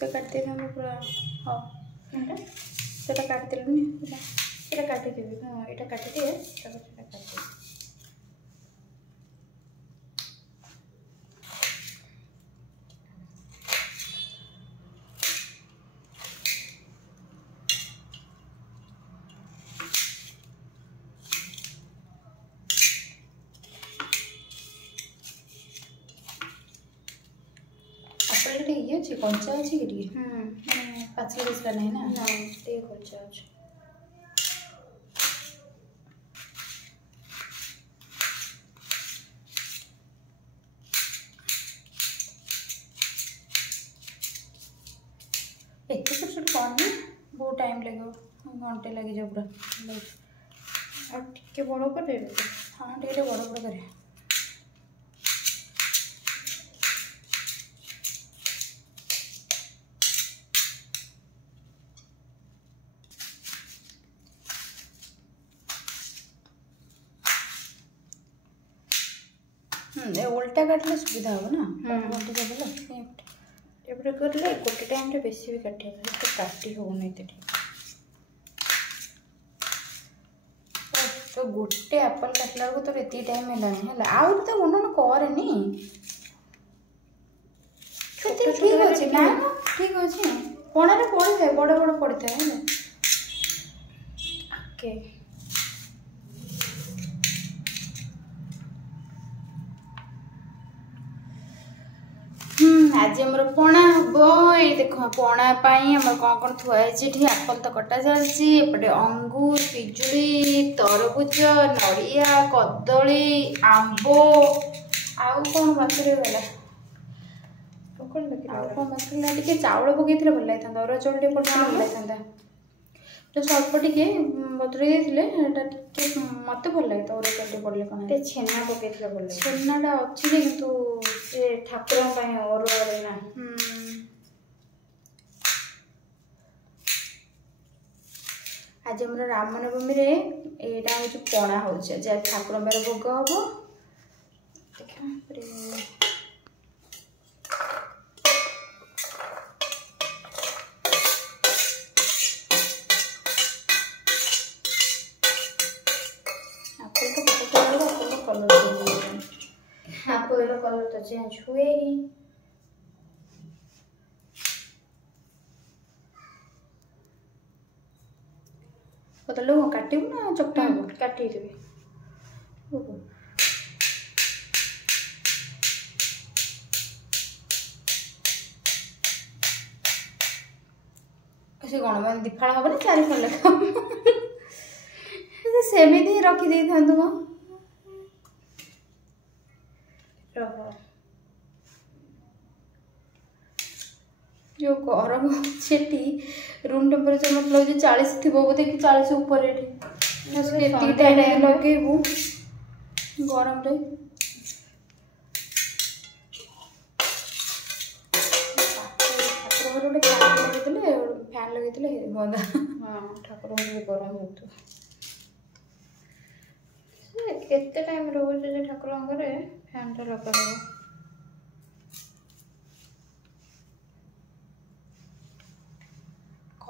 से काटते हम पूरा हाँ सेटा काटदेलुनी এটা কাটি দেবি হ্যাঁ এটা কাটি দিয়ে তারপর সেটা কাটি आपले ये ଅଛି କଞ୍ଚା ଅଛି କି ଟିକେ ମାନେ ପାଚିଲା ପାଚିଲା ନାହିଁ ନା ନା ଟିକେ କଞ୍ଚା ଅଛି एक छोट कौन बहुत टाइम लगे घंटे लगे जाओ पूरा और टे बड़ कर हाँ टे बड़ बड़ करे उल्टा काटले सुविधा हम ना घंटे सब एपटे करले गोटे टाइम रे बेसी भी काटे तो काटी हो नहीं तो तो गोटे एप्पल काटला को तो एती टाइम हेलानी हला आउ तो गणन करनी केते ठीक अछि ना ठीक अछि कोना रे पड़ी थाए बड़ बड़ पड़ी थाए है ओके आज आम पणा हम ये देख पणा आम कौन कौन थुआई एप्पल तो कटा चलती एपटे अंगूर पिजुड़ी तरबुज नड़िया कदली आंब आउ कौन बाकी गला कौन बाकी चाउल पकई भल लगी था अरुआ चाउल टे पड़ता भल लगी था तो स्वल्प टे बतुरे देते मत भल लगे तो अरुआ चाउल टे पड़े कौन छेना पकई भल छेनाटा अच्छी कितु ठाकुर अरुआ ना आज आम रामनवमी रे एटा हूँ पणा हो ठाकुर पारे भोग हम कलर तो चेंज हुए ही कत लोग काटू ना चपटा हम काटी देवी से कौन मैं दिफाड़ हम ना चारि फल सेमती रखी दे था जो गरम छेटी रूम टेम्परेचर मत लगे 40 थी बोधे कि 40 ऊपर लगेबू गरम रे ठाकुर गोटे फैन लगे बंदा हाँ ठाकुर गरम हो केते टाइम रोज ठाकुर फैन टा लगा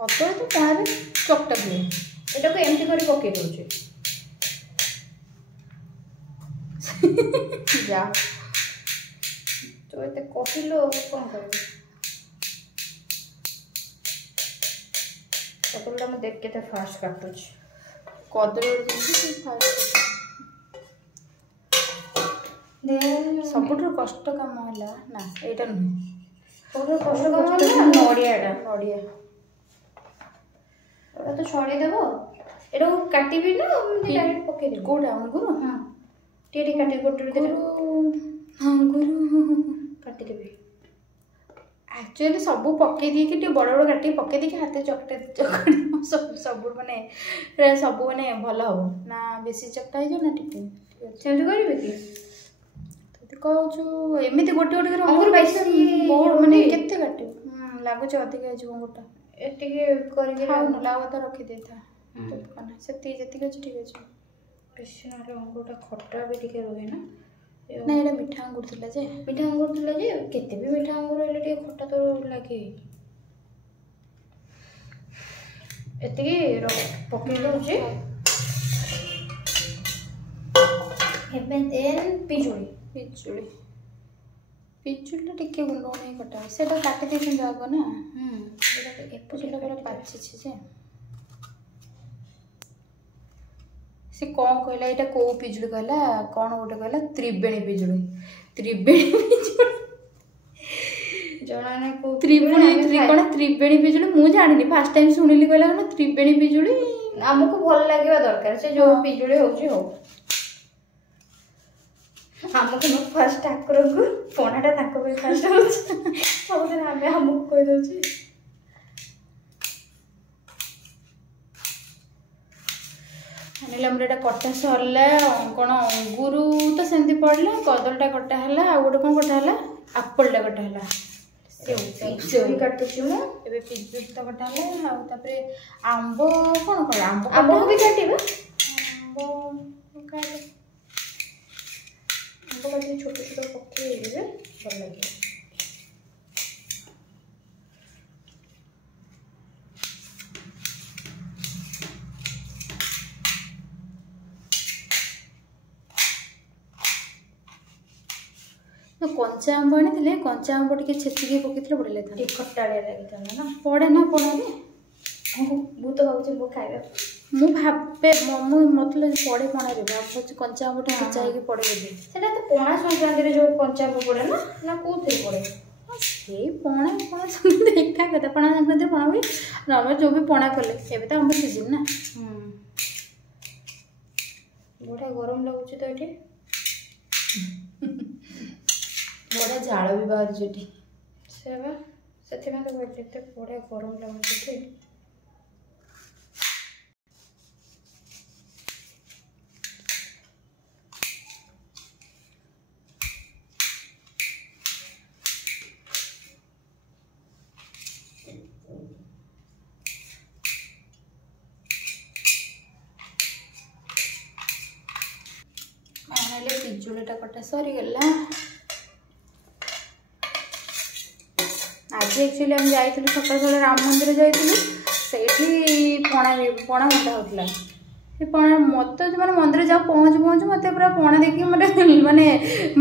कदली तो पणारे चकटा हुए यहाँ को एमती कर पकई दे जा तो ये कहलु कौन कर कदलीटा मुझे देख के फास्ट काटुच कदली सबुठ कष्ट काम है ना यहाँ नुह सब कष्ट काम नड़िया नड़िया तो छड़े देव एटा काटिबी ना डायरेक्ट पके देबो कोडा अंगुर हां टेटी काटि गोटे अंगुर काटि देबी एक्चुअली सब पके दी कि बड़ बड़ काटि पके दी कि हाथे चकटे सब माने सब माने भल हो ना बेसी चकटा हो ना टिके चेंज करिवे कि तो कहू एमिति गोटे गोटे अंगुर 22 बहुत माने केते काटि लागुच अधिक जीव गोटा एति लाव तो रखी दे था से ठीक अच्छे ठीक अच्छे बेसी ना अंगूरटा खट्टा भी टिके रुहे ना ना ये मीठा अंगूर थी मीठा अंगूर थी केते भी मीठा अंगूर हेल्ले खट्टा तो लगे ଏତିକି ପକେଇ ଦଉଛି। ଏବେ ଦେନ୍ ପିଜୁଳି ପିଜୁଳିଟା ଟିକେ ଗୁଣ୍ଡ ନେଇ କଟା ସେଇଟା କାଟି ଦେଇଛନ୍ତି ଆଗ ନା। ଏପଟଟା ପୁରା ପାଚିଛି ଯେ ସେ କ'ଣ କହିଲା ଏଇଟା କୋଉ ପିଜୁଳି କହିଲା କ'ଣ ଗୋଟେ କହିଲା ତ୍ରିବେଣୀ ପିଜୁଳି ଜଣା ନାହିଁ କୋଉ କ'ଣ ତ୍ରିବେଣୀ ପିଜୁଳି ମୁଁ ଜାଣିନି ଫାଷ୍ଟ ଟାଇମ୍ ଶୁଣିଲି କହିଲା କ'ଣ ତ୍ରିବେଣୀ ପିଜୁଳି। ଆମକୁ ଭଲ ଲାଗିବା ଦରକାର ସେ ଯୋଉ ପିଜୁଳି ହଉଛି ହଉ। ଆମକୁ ଫାଷ୍ଟ ଠାକୁରଙ୍କୁ ପଣାଟା ତାଙ୍କ ପାଇଁ ଫାଷ୍ଟ ହଉଛି ସବୁଦିନ ଆମେ ଆମକୁ କହିଦଉଛି। ଆଣିଲେ ଆମର ଏଇଟା କଟା ସରିଲା। କ'ଣ ଅଙ୍ଗୁର ତ ସେମିତି ପଡ଼ିଲା କଦଳୀଟା କଟା ହେଲା ଆଉ ଗୋଟେ କ'ଣ କଟା ହେଲା ଆପଲଟା କଟା ହେଲା। ପିଜୁଳି କାଟୁଛି ମୁଁ ଏବେ ପିଜୁଳି ତ କଟା ହେଲା ଆଉ ତାପରେ ଆମ୍ବ କ'ଣ କଲା ଆମ୍ବ ବି କାଟିବା ଆମ୍ବ କାଟି ଛୋଟ ଛୋଟ ପକେଇଦେବେ ଭଲ ଲାଗିବ। କଞ୍ଚା ଆମ୍ବ ଆଣିଥିଲେ କଞ୍ଚା ଆମ୍ବ ଟିକେ ଛେଚିକି ପକେଇଥିଲେ ବଢ଼ିଆ ଲାଗିଥାନ୍ତା ଟିକେ ଖଟାଳିଆ ଲାଗିଥାନ୍ତା ନା ପଡ଼େ ନା ପଣାରେ। ମୁଁ ତ ଭାବୁଛି ମୁଁ ଖାଇବା ମୁଁ ଭାବେ ମତେ ପଡ଼େ ପଣାରେ ଭାବୁଛି କଞ୍ଚା ଆମ୍ବ ଟିକେ ଛେଚା ହେଇକି ପଡ଼େ ବୋଧେ। ସେଟା ତ ପଣା ସଂକ୍ରାନ୍ତିରେ ଯୋଉ କଞ୍ଚା ଆମ୍ବ ପଡ଼େ ନା କୋଉଥିରେ ପଡ଼େ ସେଇ ପଣା ସଂକ୍ରାନ୍ତି ଏକା କଥା ପଣା ସଂକ୍ରାନ୍ତିରେ ପଣା ହୁଏ ନର୍ମାଲ ଯୋଉ ବି ପଣା କଲେ ଏବେ ତ ଆମ୍ବ ସିଜିନ୍ ନା। ବଢ଼ିଆ ଗରମ ଲାଗୁଛି ତ ଏଠି ବଢ଼ିଆ ଝାଳ ବି ବାହାରୁଛି ଏଠି ସେ ବା ସେଥିପାଇଁ ତ କହିଲି ଏତେ ବଢ଼ିଆ ଗରମ ଲାଗୁଛି ଏଠି। ପିଜୁଳିଟା କଟା ସରିଗଲା। आज एक्चुअली हम जाइलु सकाल सकाल राम मंदिर जाइलु से पणा बंधा होता पणा मत मैंने मंदिर जाओ पहुँच मत पूरा पणा देखिए मतलब माने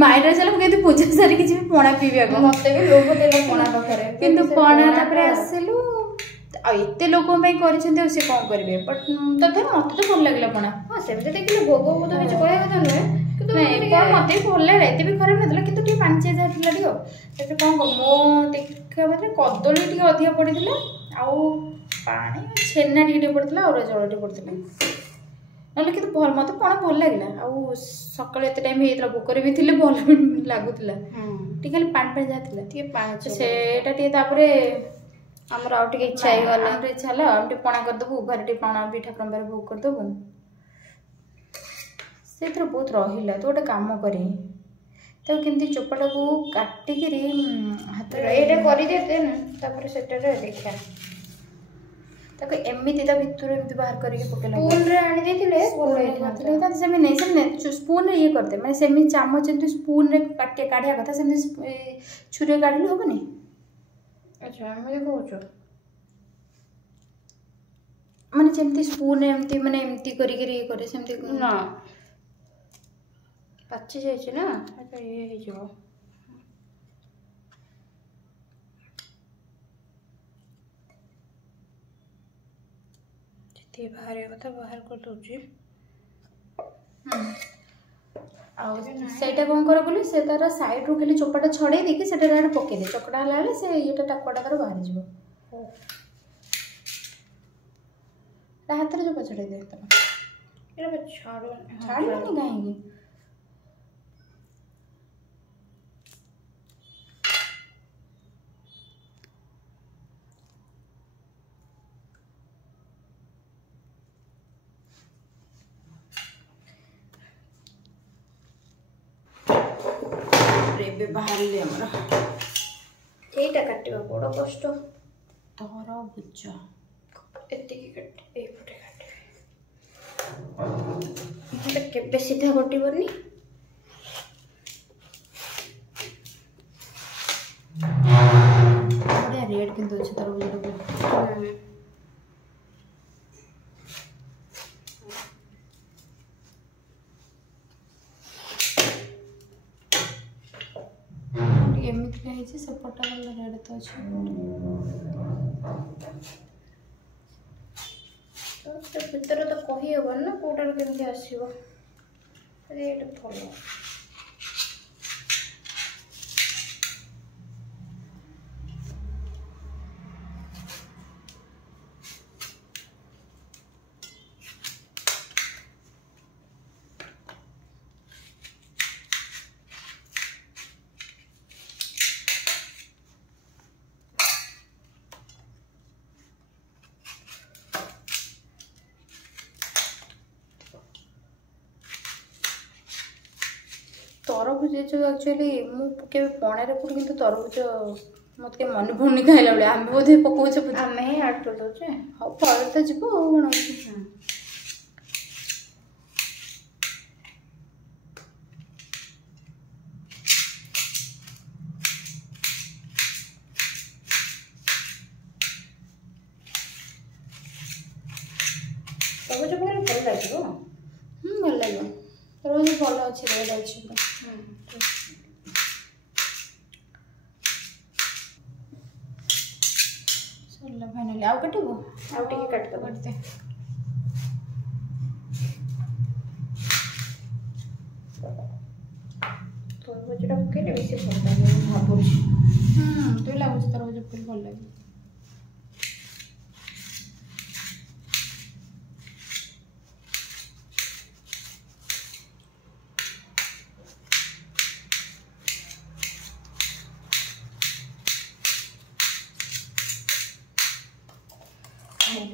माइंड चलो मुझे पूजा सारिकी जी पणा पीबी आगे मत भी लोभ देला पणा पाखे किंतु पणा आसिलु एत लोक से कौन करेंगे बट तथा मत तो भल लगे पणा हाँ सेमती देखिए भोग भोग किसी कह कथा नुहे मत भी भल लगे एत भी खराब ना कि पांचिया जहाँ थी टे कौन मो देखा मतलब कदली टे अधिक पड़ता आउ पानी छेना टे पड़ता और जल टे पड़ता ना कि भल मत पणा भल लगे आउ सका एत टाइम होता भोकर भी थे भल लगुला खाली पानी जहाँ से आमर आउ इच्छा इच्छा है आम पणा करदेबू घर टे पणा भी ठाकुर पाखे भोग करदेबू से बहुत रहा तो गोटे कम करे तो केमती चोपाटा को काटिक हाथ देखा ताको एमती भितर एमती बाहर करके पकेला स्पून रे ये करदे माने सेमी चामच एमती स्पून रे काटिया कथा सेमती छुरी काढिले होबनी। अच्छा मैं कहूँ माने जमती स्पून एमती माने एमती करी करे सेमती ना पाची जाइए ना ये हो बाहर कथा बाहर कर दूची सेटा कौन कर बोली से तार साइड रू खाली चोपाटा छड़े देकी सेटा डायरेक्ट पके दे चकड़ा हला से येटा टाकुआटा तार बाहर जीवो हाथ रे जो पछड़े दे तम एरा छाड़ो छाड़ो नहीं काहेगी बाहर यहीटा काटा बड़ कष्ट तोर बुझ एति काटे केबे सीधा कटबनी बढ़िया रेड किंतु अच्छे तरह बुझ ହେଇଛି ସେପଟ କଲର ରେଡ୍ ତ ଅଛି। ସେ ଭିତରେ ତ କହି ହେବନି ନା କୋଉଟାରୁ କେମିତି ଆସିବ। ରେଡ୍ ଭଲ। तरबुज जो एक्चुअली मुझे पणारे पड़े कि तरबुज मत के मन पड़नी खाइला बेले आम बोधे पकाउचे आम ही आड कर दे हाँ फल तो जीव कौन अच्छे। तरबुज भल लगे भल लगे तरबुज भल अच्छे रेड अच्छे सरला फाइनली आउ काटबो आउ टिके काट दो काटते तरबुजटा पकेले बेसी भल लगे भाबुछ। तो लागुच तरबुज पकेले भल लगे।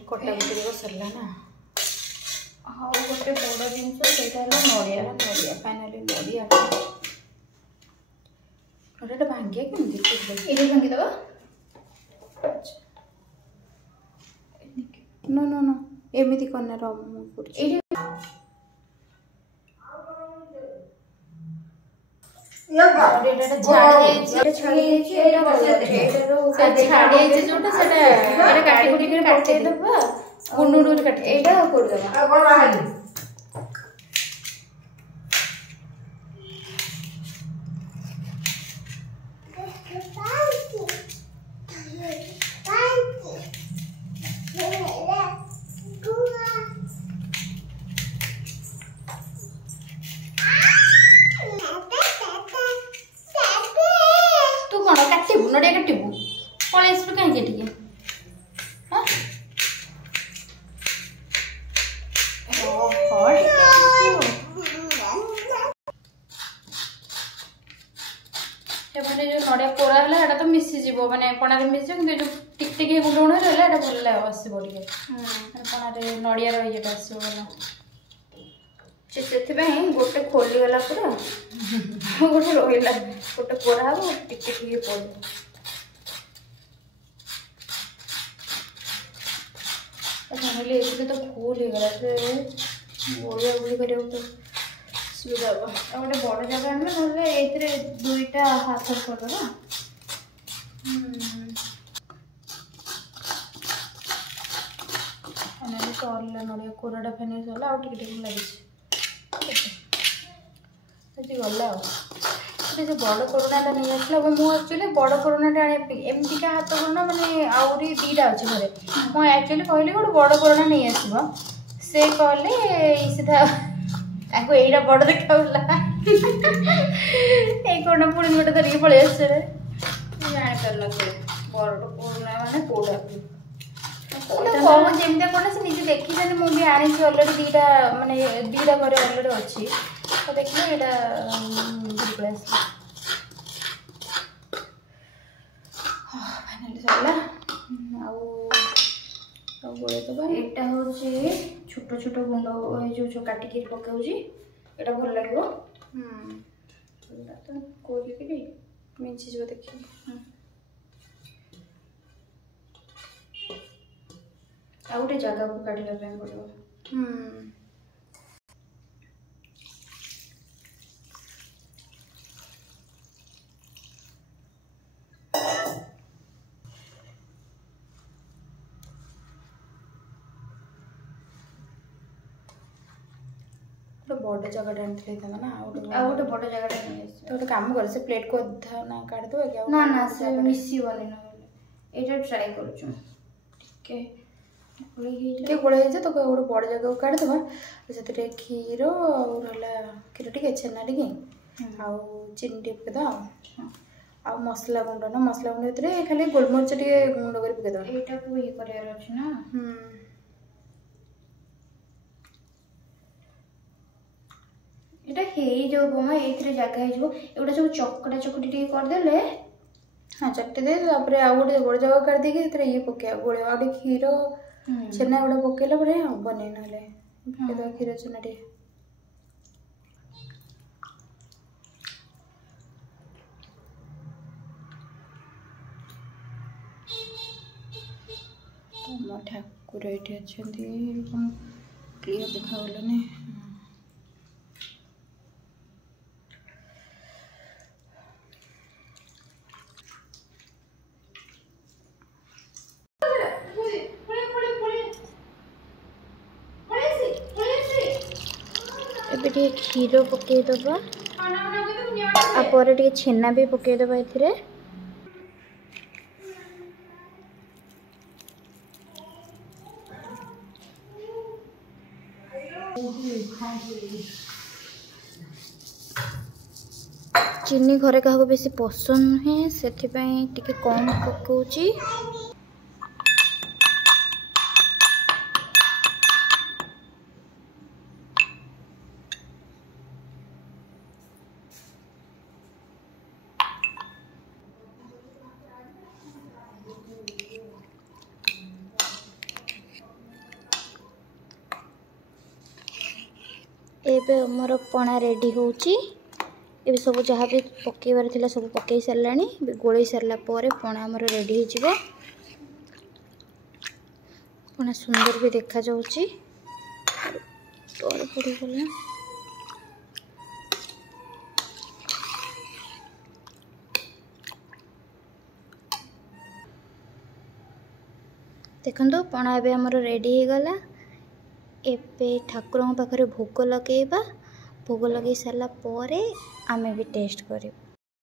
कटा बुटी सरला ना हाँ गोटे बड़ जिनस से नड़िया नड़िया फाइनाली नड़िया नड़िया भांगे कमी ये भांगीदे नो नो नो एमती करना नड़िया काटबू पलैस कहीं जो नड़िया कोरा है तो मिसीज माने पणारे मिस कि जो टिक टिक लुण रहा भल आसो टे पणारे नड़िया रही आसो भल से गोटे खोलीगला पूरा गोटे रहा गोटे कोरा हम टिक टिक पड़े फैमिली ये तो फुल हो गला बोलिया बोली कर सुविधा हम गोटे बड़ जगह आना ना ये दुईटा हाथ करदे सरला नड़िया कोराटा फाइनाल सरला आउ टिके लगे गला जो बड़ कोरोना नहीं आसला मुझे एक्चुअली बड़ कोरोना एमती का हाथ कोरोना मैंने आहरी दीटा अच्छे घरे मुझे एक्चुअली कहली गोटे बड़ कोरोना नहीं आसब से कहले सीधा यहीटा बड़ देखा कोरोना पुणी गोटे धरिकी पलि आस जापार बड़ कोरोना माने कौटा कौन जमी कौन से निजे देखी मुझे आनी अलरेडी दीटा माने दीटा घरे अलरेडी अच्छी तो देखिए ये फाइनाली सरला यहाँ हूँ छोट छोट गुंड जो काटिक पकाऊँ यहाँ भल लगे तो कोरिकी मिंची देखिए आ गोटे जगह को काढ़ा पड़ो बड़ जगह आनी था ना आ गोटे बड़ जगह तो गोटे काम कर से प्लेट को अधा ना काट दो कि ना ना से मिसिबनी ना एटा ट्राई करूछु के गोड़ा है तो गोटे बड़ जगह काट दबा से क्षीर और क्षीर टिके छेना टिके आउ चीनी टिके पकेदा आ मसला गुंड ना मसला गुंड भीतर खाली गोलमरिच टिके गुंड कर पकेदा एटा को ये करार अछि ना एटा हेई जो बमा एथरे जगह है जो एटा सब चकड़ा चकटी टिके कर देले हाँ चट्टी दे तापर आ गोटे बड़ जगह कर देके एथरे ये पके गोळे आ क्षीर छेना गोटे पकेला बड़े बने ना क्षीर छेना टिके मो ठाकुर ये अच्छा क्लियर देखा गलानी एबे क्षीर पकई दबा आ छेना भी पकई दबा एथिरे चीनी घरे क्या बेसी पसंद नुहे से कम पकाउची एबे हमर पणा रेडी होची एबे सब जहाँ भी पकेबार थिला सब पकई सारलानी गोले सारला परे पणा हमर रेडी हो जिवो पणा सुंदर भी देखा जाउची तोर पड़ी गला देखंतु पणा एबे हमर रेडी हो गला एबे ठाकुर पाखरे भोग लगेबा भोग लगे सारा आमे भी टेस्ट करिबा।